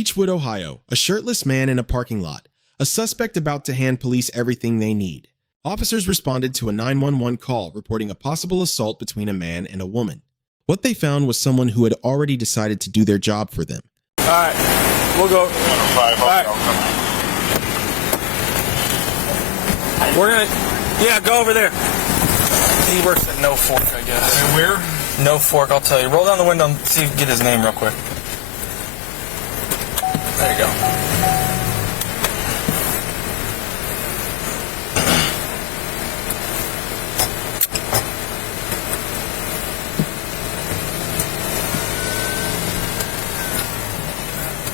Beachwood, Ohio, a shirtless man in a parking lot, a suspect about to hand police everything they need. Officers responded to a 911 call reporting a possible assault between a man and a woman. What they found was someone who had already decided to do their job for them. All right, we'll go. All right. We're gonna, yeah, go over there. He works at No Fork, I guess. And where? No Fork, I'll tell you. Roll down the window and see if you can get his name real quick. There you go.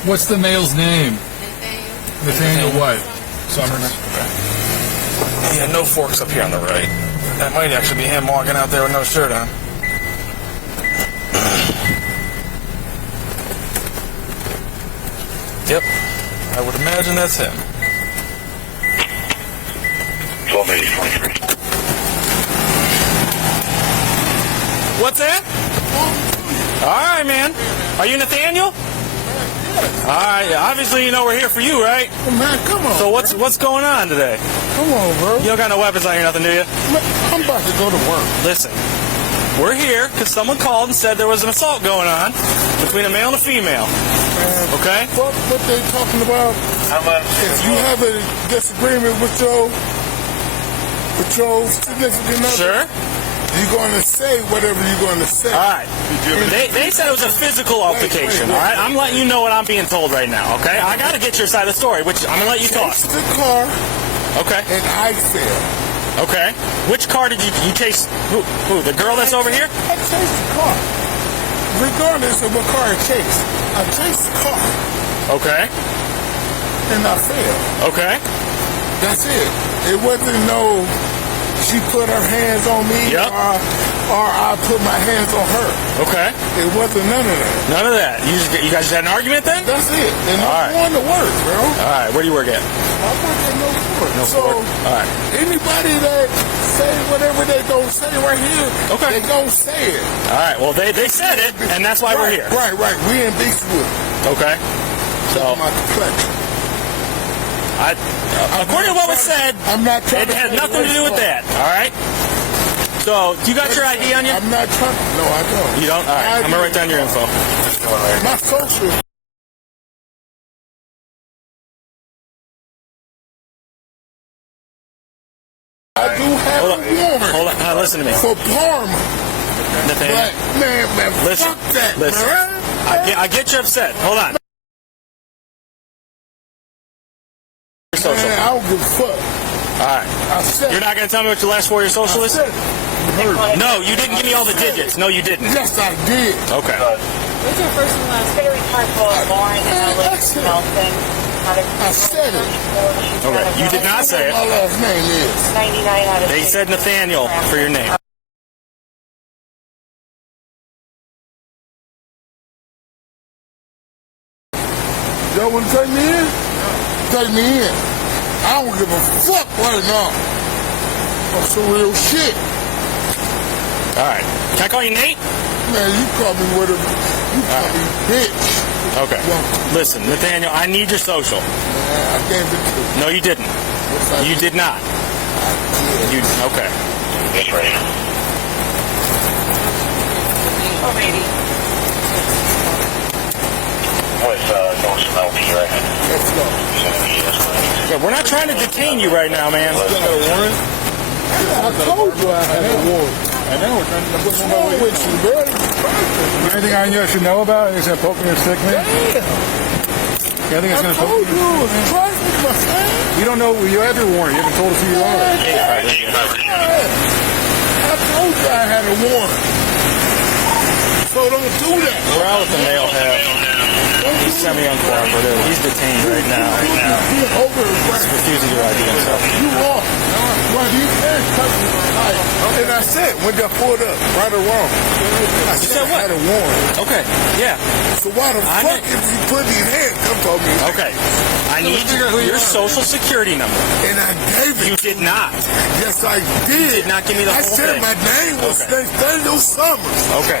What's the male's name? Nathaniel what? Summers. Okay. Yeah, No Fork's up here on the right. That might actually be him walking out there with no shirt on. Yep, I would imagine that's him. 1280-23. What's that? All right, man. Are you Nathaniel? All right, obviously you know we're here for you, right? Oh, man, come on. So what's going on today? Come on, bro. You don't got no weapons on you, nothing, do you? I'm about to go to work. Listen, we're here because someone called and said there was an assault going on between a male and a female. Man, okay? What they talking about? If you have a disagreement with your significant other, sure. You're going to say whatever you're going to say. All right. They said it was a physical altercation, all right? I'm letting you know what I'm being told right now, okay? I got to get your side of the story, which I'm going to let you talk. Chased the car. Okay. And I failed. Okay. Which car did you chase? Who? The girl that's over here? I chased the car. Regardless of what car I chased. I chased the car. Okay. And I failed. Okay. That's it. It wasn't no... She put her hands on me, yep. or I put my hands on her. Okay. It wasn't none of that. None of that. You guys just had an argument then? That's it. And I'm going to work, bro. All right. Where do you work at? I work at No Fork. No so, Fork. All right. Anybody that say whatever they don't say right here, okay. They don't say it. All right. Well, they said it, and that's why we're here. Right. We in Beachwood. Okay. So. My complexion. According to what was said, it had nothing to do with that. All right. So, do you got your ID on you? I'm not trying. No, I don't. You don't? All right. I'm gonna write down your info. My social. I do have a warrant. Hold on. Listen to me. For Parma. Nathaniel. Man, listen. Fuck that, listen. Man. I get you upset. Hold on. Man, I don't give a fuck. All right. You're not going to tell me what your last 4 of your social is? No, you didn't give me all the digits. No, you didn't. Yes, I did. Okay. What's your first and last? Warrant and Nelson. I said it. Okay. You did not say it. My last name is. 99 out of They said Nathaniel for your name. Y'all want to take me in? Take me in. I don't give a fuck right now. That's some real shit. All right. Can I call you Nate? Man, you call me whatever. You call me bitch. Okay. Listen, Nathaniel, I need your social. Man, I gave it to you. No, you didn't. Yes, you did not. I did. Okay. Yes, right. Going some LP right now. Let's go. Yeah, we're not trying to detain you right now, man. You got a warrant? I told you I had a warrant. I know. What's wrong with you, bro? Anything on you I should know about? Is that poking or stick me? Damn. I think it's going to poke you. It was trifling, my friend. You don't know. You have your warrant. You haven't told us who you are. I told you I had a warrant. So don't do that. We're out with the male half. He's semi-uncooperative. He's detained right now. He's refusing to ID himself. You are. Well, you can't touch me. And I said, when they pulled up, right or wrong, I said I had a warrant. Okay, yeah. So why the fuck if you put these handcuffs on me? Okay. I need your social security number. And I gave it. You did not. Yes, I did. You did not give me the whole thing. I said my name was Nathaniel Summers. Okay.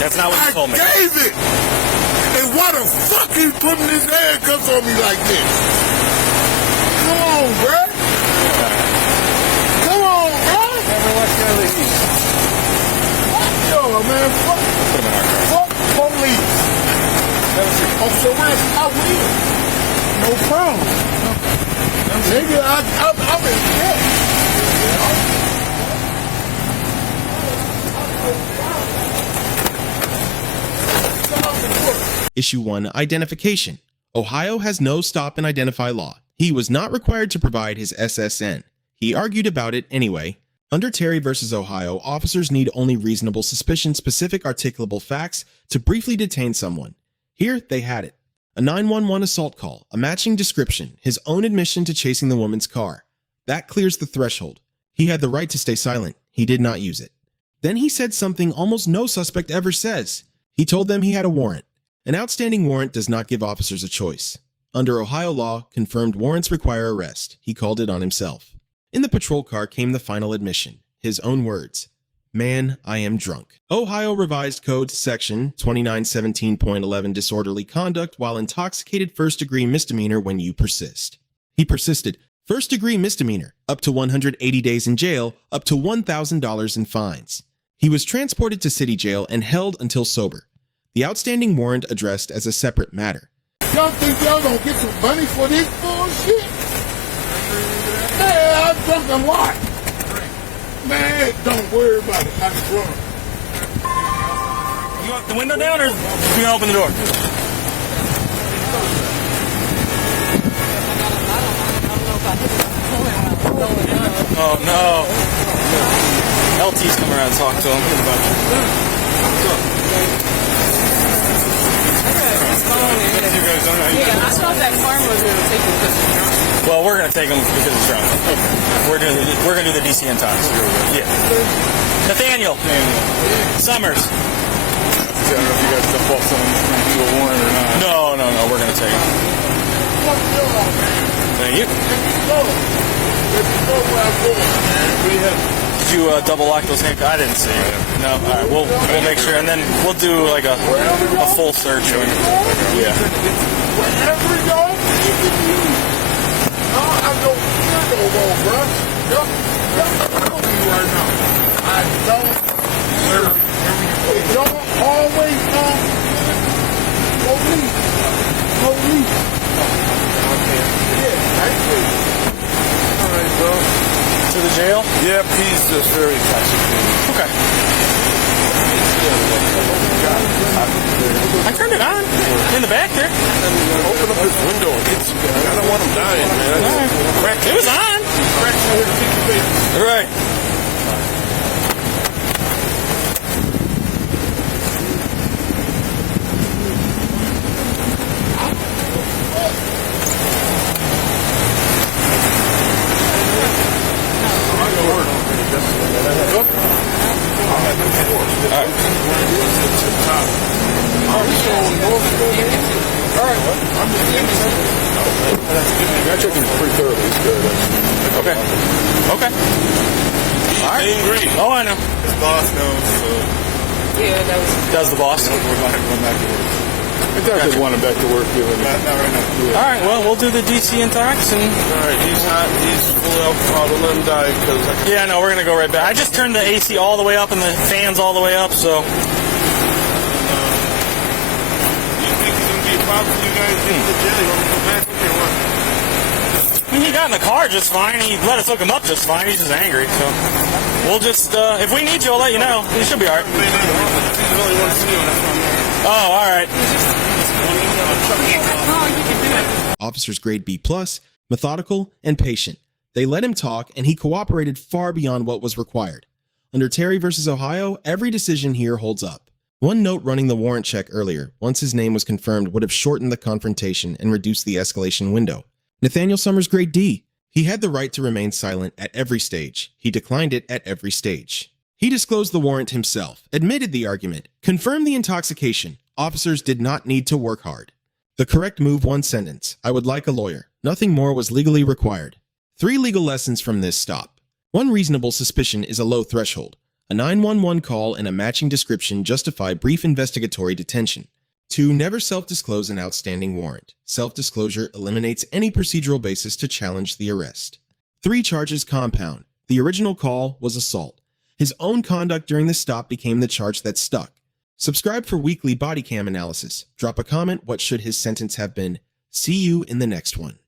That's not what you told me. I gave it. And why the fuck he putting his handcuffs on me like this? Come on, bro. Come on, bro. Yo, man, fuck police. Oh, so I will. No problem. Nigga, I'm in debt. Issue 1, Identification. Ohio has no stop and identify law. He was not required to provide his SSN. He argued about it anyway. Under Terry v. Ohio, officers need only reasonable suspicion, specific articulable facts to briefly detain someone. Here, they had it. A 911 assault call, a matching description, his own admission to chasing the woman's car. That clears the threshold. He had the right to stay silent. He did not use it. Then he said something almost no suspect ever says. He told them he had a warrant. An outstanding warrant does not give officers a choice. Under Ohio law, confirmed warrants require arrest. He called it on himself. In the patrol car came the final admission. His own words. Man, I am drunk. Ohio Revised Code Section 2917.11 Disorderly Conduct while intoxicated, first-degree misdemeanor when you persist. He persisted. First-degree misdemeanor, up to 180 days in jail, up to $1,000 in fines. He was transported to city jail and held until sober. The outstanding warrant addressed as a separate matter. Y'all think y'all gonna get some money for this bullshit? Man, I'm drunk a lot. Man, don't worry about it. I'm drunk. You want the window down or you gonna open the door? Oh no. LT's come around and talk to him. Yeah, I thought that farmer was going to take him because Well, we're gonna take him because he's drunk. We're gonna do the DC in time. Yeah. Nathaniel. Summers. I don't know if you guys step off someone do a warrant or not. No, we're gonna take him. Thank you. Did you double lock those handcuffs? I didn't see it. No. All right. We'll make sure, and then we'll do like a full search. Yeah. Whatever y'all need to use. I don't care no more, bro. Y'all tell me right now. I don't care. Y'all always on police. Yeah, thank you. All right, bro. To the jail? Yeah, he's just very intoxicated. Okay. I turned it on. In the back there. Open up his window. I don't want him dying, man. It was on. Right. I checked him pretty thoroughly. He's good. Okay. Okay. All right. Angry. Oh, I know. His boss knows, so yeah, that was. Does the boss? we're not going back to work. I think I just want him back to work. Not right now. All right. Well, we'll do the DC intox and. All right, he's hot. He's full of alcohol. Don't let him die because. Yeah, no, we're gonna go right back. I just turned the AC all the way up and the fans all the way up, so. You think he's gonna be a problem for you guys? Get to jail. You want to go back? Okay, what? I mean, he got in the car just fine. He let us hook him up just fine. He's just angry, so. We'll just, if we need you, I'll let you know. He should be all right. Oh, all right. Officers grade B+, methodical, and patient. They let him talk, and he cooperated far beyond what was required. Under Terry v. Ohio, every decision here holds up. One note running the warrant check earlier, once his name was confirmed, would have shortened the confrontation and reduced the escalation window. Nathaniel Summers grade D. He had the right to remain silent at every stage. He declined it at every stage. He disclosed the warrant himself, admitted the argument, confirmed the intoxication. Officers did not need to work hard. The correct move, one sentence. I would like a lawyer. Nothing more was legally required. 3 legal lessons from this stop. 1 reasonable suspicion is a low threshold. A 911 call and a matching description justify brief investigatory detention. 2. Never self-disclose an outstanding warrant. Self-disclosure eliminates any procedural basis to challenge the arrest. 3 charges compound. The original call was assault. His own conduct during the stop became the charge that stuck. Subscribe for weekly body cam analysis. Drop a comment, what should his sentence have been? See you in the next one.